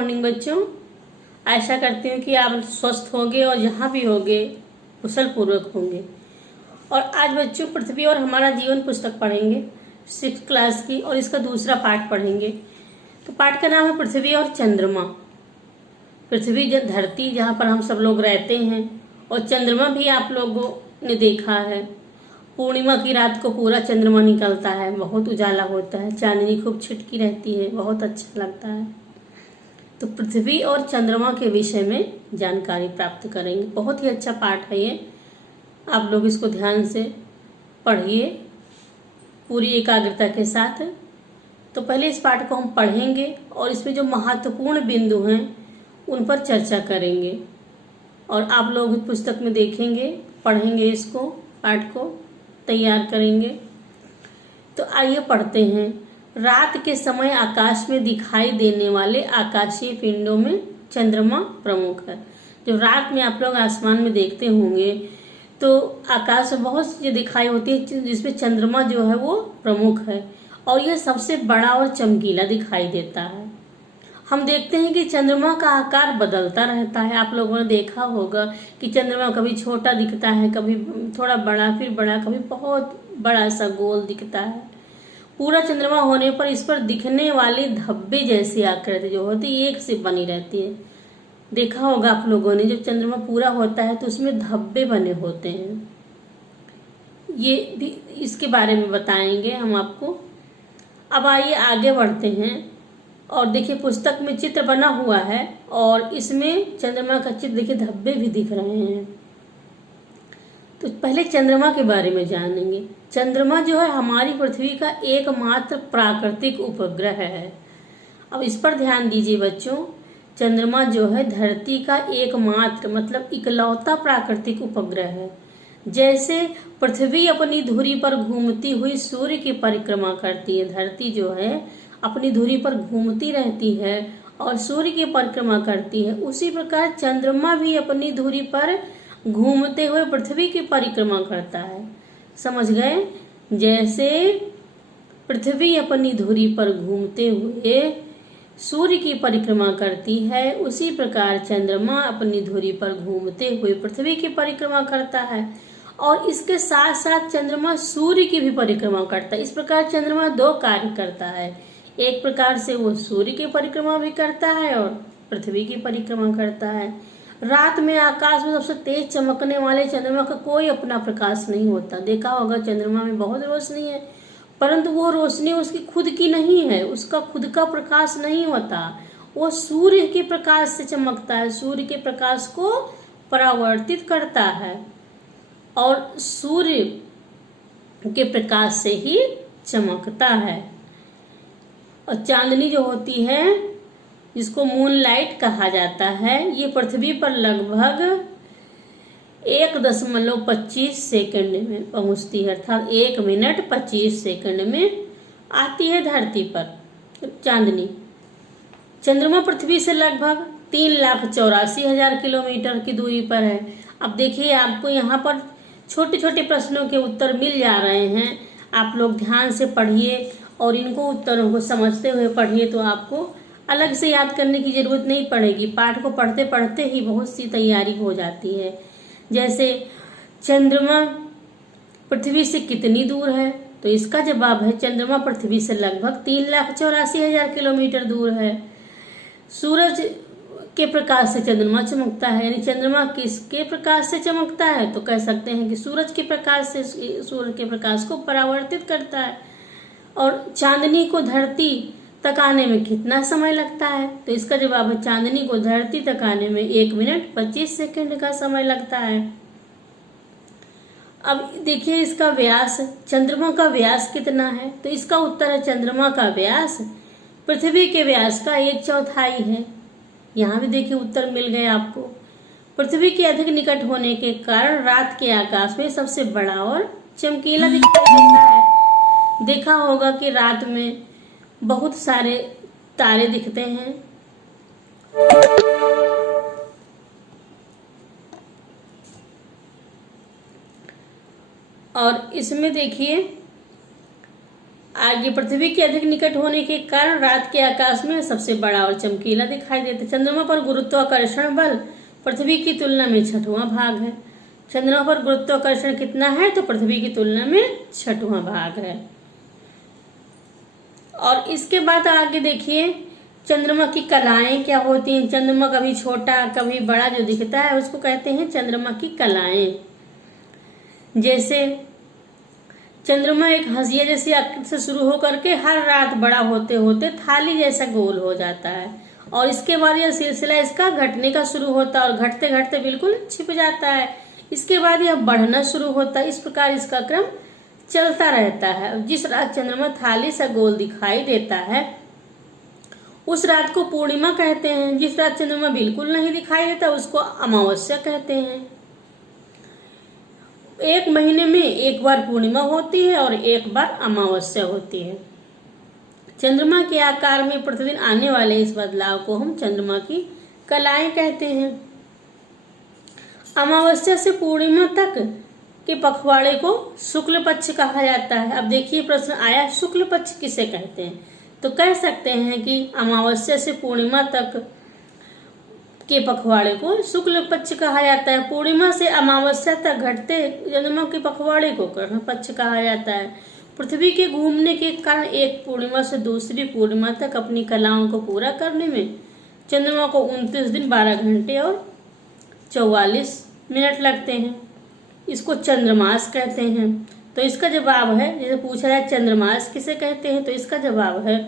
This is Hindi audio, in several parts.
मॉर्निंग बच्चों। आशा करती हूँ कि आप स्वस्थ होंगे और जहाँ भी होंगे कुशल पूर्वक होंगे। और आज बच्चों पृथ्वी और हमारा जीवन पुस्तक पढ़ेंगे 6th क्लास की, और इसका दूसरा पाठ पढ़ेंगे। तो पाठ का नाम है पृथ्वी और चंद्रमा। पृथ्वी धरती जहाँ पर हम सब लोग रहते हैं, और चंद्रमा भी आप लोगों ने देखा है। पूर्णिमा की रात को पूरा चंद्रमा निकलता है, बहुत उजाला होता है, चांदनी खूब छिटकी रहती है, बहुत अच्छा लगता है। तो पृथ्वी और चंद्रमा के विषय में जानकारी प्राप्त करेंगे। बहुत ही अच्छा पाठ है ये, आप लोग इसको ध्यान से पढ़िए पूरी एकाग्रता के साथ। तो पहले इस पाठ को हम पढ़ेंगे और इसमें जो महत्वपूर्ण बिंदु हैं उन पर चर्चा करेंगे, और आप लोग पुस्तक में देखेंगे, पढ़ेंगे, इसको पाठ को तैयार करेंगे। तो आइए पढ़ते हैं। रात के समय आकाश में दिखाई देने वाले आकाशीय पिंडों में चंद्रमा प्रमुख है। जब रात में आप लोग आसमान में देखते होंगे तो आकाश में बहुत सी दिखाई होती है, जिसमें चंद्रमा जो है वो प्रमुख है, और यह सबसे बड़ा और चमकीला दिखाई देता है। हम देखते हैं कि चंद्रमा का आकार बदलता रहता है। आप लोगों ने देखा होगा कि चंद्रमा कभी छोटा दिखता है, कभी थोड़ा बड़ा, फिर बड़ा, कभी बहुत बड़ा सा गोल दिखता है। पूरा चंद्रमा होने पर इस पर दिखने वाली धब्बे जैसी आकृति जो होती है एक से बनी रहती है। देखा होगा आप लोगों ने, जब चंद्रमा पूरा होता है तो उसमें धब्बे बने होते हैं। ये भी इसके बारे में बताएंगे हम आपको। अब आइए आगे बढ़ते हैं, और देखिए पुस्तक में चित्र बना हुआ है और इसमें चंद्रमा का चित्र देखिए, धब्बे भी दिख रहे हैं। तो पहले चंद्रमा के बारे में जानेंगे। चंद्रमा जो है हमारी पृथ्वी का एकमात्र प्राकृतिक उपग्रह है। अब इस पर ध्यान दीजिए बच्चों। चंद्रमा जो है धरती का एकमात्र मतलब इकलौता प्राकृतिक उपग्रह है। जैसे पृथ्वी अपनी धुरी पर घूमती हुई सूर्य की परिक्रमा करती है, धरती जो है अपनी धुरी पर घूमती रहती है और सूर्य की परिक्रमा करती है, उसी प्रकार चंद्रमा भी अपनी धुरी पर घूमते हुए पृथ्वी की परिक्रमा करता है। समझ गए? जैसे पृथ्वी अपनी धुरी पर घूमते हुए सूर्य की परिक्रमा करती है, उसी प्रकार चंद्रमा अपनी धुरी पर घूमते हुए पृथ्वी की परिक्रमा करता है, और इसके साथ साथ चंद्रमा सूर्य की भी परिक्रमा करता है। इस प्रकार चंद्रमा दो कार्य करता है। एक प्रकार से वो सूर्य की परिक्रमा भी करता है और पृथ्वी की परिक्रमा करता है। रात में आकाश में सबसे तेज चमकने वाले चंद्रमा का कोई अपना प्रकाश नहीं होता। देखा होगा चंद्रमा में बहुत रोशनी है, परंतु वो रोशनी उसकी खुद की नहीं है, उसका खुद का प्रकाश नहीं होता, वो सूर्य के प्रकाश से चमकता है, सूर्य के प्रकाश को परावर्तित करता है और सूर्य के प्रकाश से ही चमकता है। और चांदनी जो होती है, जिसको मून लाइट कहा जाता है, ये पृथ्वी पर लगभग 1.25 सेकंड में पहुंचती है, अर्थात 1 मिनट 25 सेकंड में आती है धरती पर चांदनी। चंद्रमा पृथ्वी से लगभग 3,84,000 किलोमीटर की दूरी पर है। अब देखिए आपको यहाँ पर छोटे छोटे प्रश्नों के उत्तर मिल जा रहे हैं। आप लोग ध्यान से पढ़िए और इनको उत्तरों को समझते हुए पढ़िए, तो आपको अलग से याद करने की जरूरत नहीं पड़ेगी। पाठ को पढ़ते पढ़ते ही बहुत सी तैयारी हो जाती है। जैसे चंद्रमा पृथ्वी से कितनी दूर है, तो इसका जवाब है चंद्रमा पृथ्वी से लगभग 3,84,000 किलोमीटर दूर है। सूरज के प्रकाश से चंद्रमा चमकता है, यानी चंद्रमा किसके प्रकाश से चमकता है, तो कह सकते हैं कि सूरज के प्रकाश से, सूर्य के प्रकाश को परावर्तित करता है। और चांदनी को धरती तक आने में कितना समय लगता है, तो इसका जवाब है चांदनी को धरती तक आने में 1 मिनट 25 सेकंड का समय लगता है। अब देखिए इसका व्यास, चंद्रमा का व्यास कितना है, तो इसका उत्तर है चंद्रमा का व्यास पृथ्वी के व्यास का 1/4 है। यहाँ भी देखिए उत्तर मिल गए आपको। पृथ्वी के अधिक निकट होने के कारण रात के आकाश में सबसे बड़ा और चमकीला दिखाई देता है। देखा होगा कि रात में बहुत सारे तारे दिखते हैं। और इसमें देखिए आगे पृथ्वी के अधिक निकट होने के कारण रात के आकाश में सबसे बड़ा और चमकीला दिखाई देता है। चंद्रमा पर गुरुत्वाकर्षण बल पृथ्वी की तुलना में 6वां भाग है। चंद्रमा पर गुरुत्वाकर्षण कितना है? तो पृथ्वी की तुलना में 6वां भाग है। और इसके बाद आगे देखिए चंद्रमा की कलाएं क्या होती हैं। चंद्रमा कभी छोटा कभी बड़ा जो दिखता है उसको कहते हैं चंद्रमा की कलाएं। जैसे चंद्रमा एक हंसिया जैसी आकृति से शुरू होकर के हर रात बड़ा होते होते थाली जैसा गोल हो जाता है, और इसके बाद यह सिलसिला इसका घटने का शुरू होता है और घटते घटते बिल्कुल छिप जाता है। इसके बाद यह बढ़ना शुरू होता है। इस प्रकार इसका क्रम चलता रहता है। जिस रात चंद्रमा थाली सा गोल दिखाई देता है उस रात को पूर्णिमा कहते हैं। जिस रात चंद्रमा बिल्कुल नहीं दिखाई देता उसको अमावस्या कहते हैं। एक महीने में एक बार पूर्णिमा होती है और एक बार अमावस्या होती है। चंद्रमा के आकार में प्रतिदिन आने वाले इस बदलाव को हम चंद्रमा की कलाएं कहते हैं। अमावस्या से पूर्णिमा तक के पखवाड़े को शुक्ल पक्ष कहा जाता है। अब देखिए प्रश्न आया शुक्ल पक्ष किसे कहते हैं, तो कह सकते हैं कि अमावस्या से पूर्णिमा तक के पखवाड़े को शुक्ल पक्ष कहा जाता है। पूर्णिमा से अमावस्या तक घटते चंद्रमा के पखवाड़े को कृष्ण पक्ष कहा जाता है। पृथ्वी के घूमने के कारण एक पूर्णिमा से दूसरी पूर्णिमा तक अपनी कलाओं को पूरा करने में चंद्रमा को 29 दिन 12 घंटे और 44 मिनट लगते हैं। इसको चंद्रमास कहते हैं। तो इसका जवाब है, जैसे पूछा जाए चंद्रमास किसे कहते हैं, तो इसका जवाब है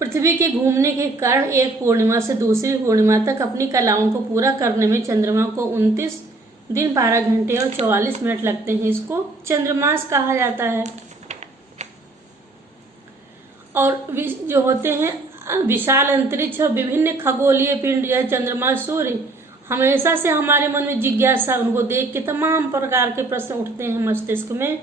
पृथ्वी के घूमने के कारण एक पूर्णिमा से दूसरी पूर्णिमा तक अपनी कलाओं को पूरा करने में चंद्रमा को 29 दिन 12 घंटे और 44 मिनट लगते हैं। इसको चंद्रमास कहा जाता है। और जो होते हैं विशाल अंतरिक्ष और विभिन्न खगोलीय पिंड या चंद्रमा सूर्य, हमेशा से हमारे मन में जिज्ञासा, उनको देख के तमाम प्रकार के प्रश्न उठते हैं मस्तिष्क में।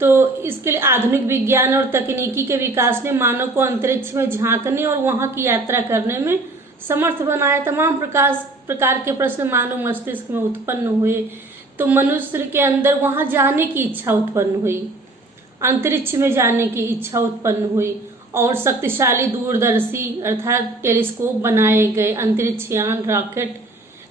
तो इसके लिए आधुनिक विज्ञान और तकनीकी के विकास ने मानव को अंतरिक्ष में झांकने और वहां की यात्रा करने में समर्थ बनाया। तमाम प्रकार के प्रश्न मानव मस्तिष्क में उत्पन्न हुए, तो मनुष्य के अंदर वहां जाने की इच्छा उत्पन्न हुई, अंतरिक्ष में जाने की इच्छा उत्पन्न हुई, और शक्तिशाली दूरदर्शी अर्थात टेलीस्कोप बनाए गए, अंतरिक्ष यान रॉकेट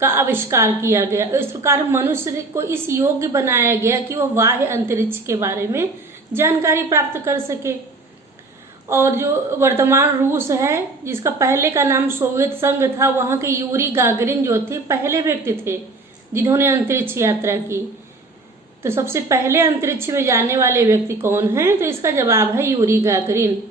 का आविष्कार किया गया। इस प्रकार मनुष्य को इस योग्य बनाया गया कि वह बाह्य अंतरिक्ष के बारे में जानकारी प्राप्त कर सके। और जो वर्तमान रूस है, जिसका पहले का नाम सोवियत संघ था, वहां के यूरी गागरिन जो थे पहले व्यक्ति थे जिन्होंने अंतरिक्ष यात्रा की। तो सबसे पहले अंतरिक्ष में जाने वाले व्यक्ति कौन है, तो इसका जवाब है यूरी गागरिन।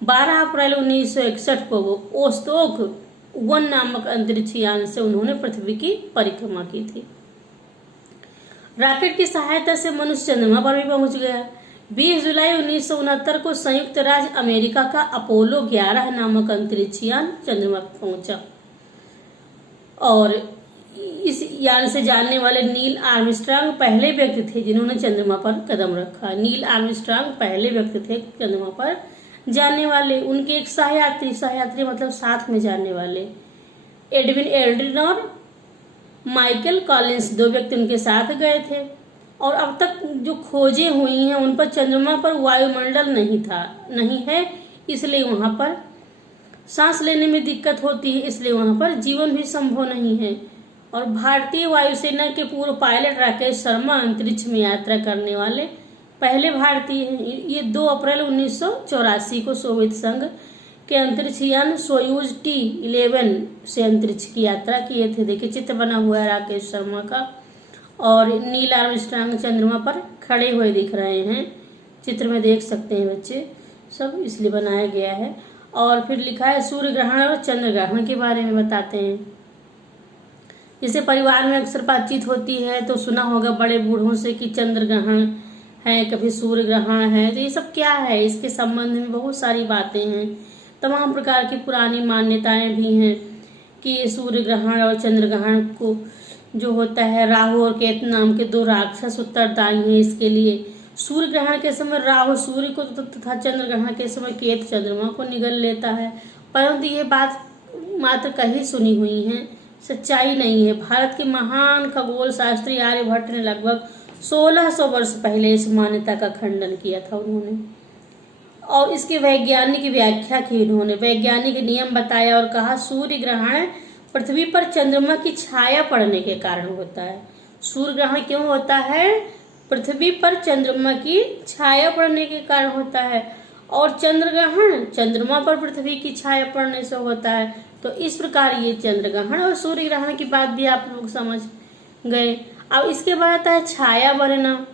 12 अप्रैल 1961 को वो ओस्तोक 1 नामक अंतरिक्ष यान से उन्होंने पृथ्वी की परिक्रमा की थी। रॉकेट की सहायता से मनुष्य चंद्रमा पर भी पहुंच गया। 20 जुलाई 1969 को संयुक्त राज्य अमेरिका का अपोलो 11 नामक अंतरिक्ष यान चंद्रमा पर पहुंचा, और इस यान से जानने वाले नील आर्मस्ट्रांग पहले व्यक्ति थे जिन्होंने चंद्रमा पर कदम रखा। नील आर्मस्ट्रांग पहले व्यक्ति थे चंद्रमा पर जाने वाले। उनके एक सहयात्री मतलब साथ में जाने वाले एडविन एल्ड्रिन और माइकल कॉलिंस 2 व्यक्ति उनके साथ गए थे। और अब तक जो खोजें हुई हैं उन पर चंद्रमा पर वायुमंडल नहीं है, इसलिए वहां पर सांस लेने में दिक्कत होती है, इसलिए वहां पर जीवन भी संभव नहीं है। और भारतीय वायुसेना के पूर्व पायलट राकेश शर्मा अंतरिक्ष में यात्रा करने वाले पहले भारतीय हैं। ये 2 अप्रैल 1984 को सोवियत संघ के अंतरिक्ष यान सोयूज T-11 से अंतरिक्ष की यात्रा किए थे। देखिए चित्र बना हुआ है राकेश शर्मा का, और नील आर्मस्ट्रांग चंद्रमा पर खड़े हुए दिख रहे हैं। चित्र में देख सकते हैं बच्चे, सब इसलिए बनाया गया है। और फिर लिखा है सूर्य ग्रहण और चंद्र ग्रहण के बारे में बताते हैं। जैसे परिवार में अक्सर बातचीत होती है तो सुना होगा बड़े बूढ़ों से कि चंद्र ग्रहण है, कभी सूर्य ग्रहण है, तो ये सब क्या है, इसके संबंध में बहुत सारी बातें हैं। तमाम प्रकार की पुरानी मान्यताएं भी हैं कि सूर्य ग्रहण और चंद्र ग्रहण को जो होता है, राहु और केतु नाम के 2 राक्षस उत्तरदायी हैं इसके लिए। सूर्य ग्रहण के समय राहु सूर्य को तथा चंद्र ग्रहण के समय केतु चंद्रमा को निगल लेता है। परंतु ये बात मात्र कही सुनी हुई है, सच्चाई नहीं है। भारत के महान खगोल शास्त्री आर्यभट्ट ने लगभग 1600 वर्ष पहले इस मान्यता का खंडन किया था उन्होंने, और इसकी वैज्ञानिक व्याख्या की उन्होंने। वैज्ञानिक नियम बताया और कहा सूर्य ग्रहण पृथ्वी पर चंद्रमा की छाया पड़ने के कारण होता है। सूर्य ग्रहण क्यों होता है? पृथ्वी पर चंद्रमा की छाया पड़ने के कारण होता है, और चंद्र ग्रहण चंद्रमा पर पृथ्वी की छाया पड़ने से होता है। तो इस प्रकार ये चंद्र ग्रहण और सूर्य ग्रहण की बात भी आप लोग समझ गए। अब इसके बाद आता है छाया बनना।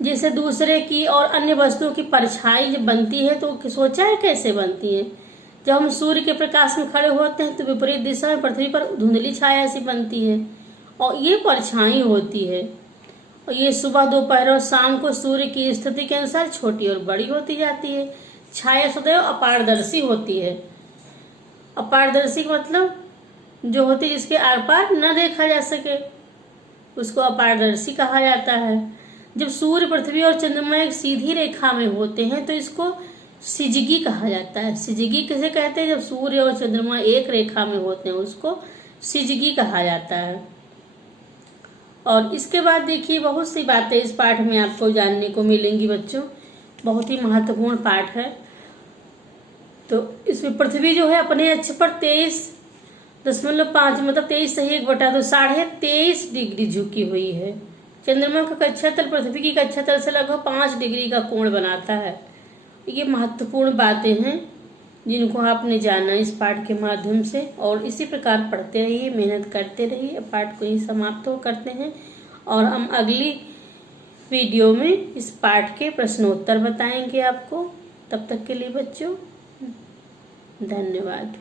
जैसे दूसरे की और अन्य वस्तुओं की परछाई जब बनती है तो सोचा है कैसे बनती है? जब हम सूर्य के प्रकाश में खड़े होते हैं तो विपरीत दिशा में पृथ्वी पर धुंधली छाया सी बनती है, और ये परछाई होती है, और ये सुबह दोपहर और शाम को सूर्य की स्थिति के अनुसार छोटी और बड़ी होती जाती है। छाया सदैव अपारदर्शी होती है। अपारदर्शी मतलब जो होती है जिसके आर पार न देखा जा सके, उसको अपारदर्शी कहा जाता है। जब सूर्य पृथ्वी और चंद्रमा एक सीधी रेखा में होते हैं तो इसको सिजगी कहा जाता है। सिजगी किसे कहते हैं? जब सूर्य और चंद्रमा एक रेखा में होते हैं उसको सिजगी कहा जाता है। और इसके बाद देखिए बहुत सी बातें इस पाठ में आपको जानने को मिलेंगी बच्चों, बहुत ही महत्वपूर्ण पाठ है। तो इसमें पृथ्वी जो है अपने अक्ष पर 23.5 मतलब 23 सही 1/2 23.5 डिग्री झुकी हुई है। चंद्रमा का कक्षा तल पृथ्वी की कक्षा तल से लगभग 5 डिग्री का कोण बनाता है। ये महत्वपूर्ण बातें हैं जिनको आपने जाना इस पाठ के माध्यम से, और इसी प्रकार पढ़ते रहिए, मेहनत करते रहिए। पाठ को ही समाप्त करते हैं और हम अगली वीडियो में इस पाठ के प्रश्नोत्तर बताएंगे आपको। तब तक के लिए बच्चों धन्यवाद।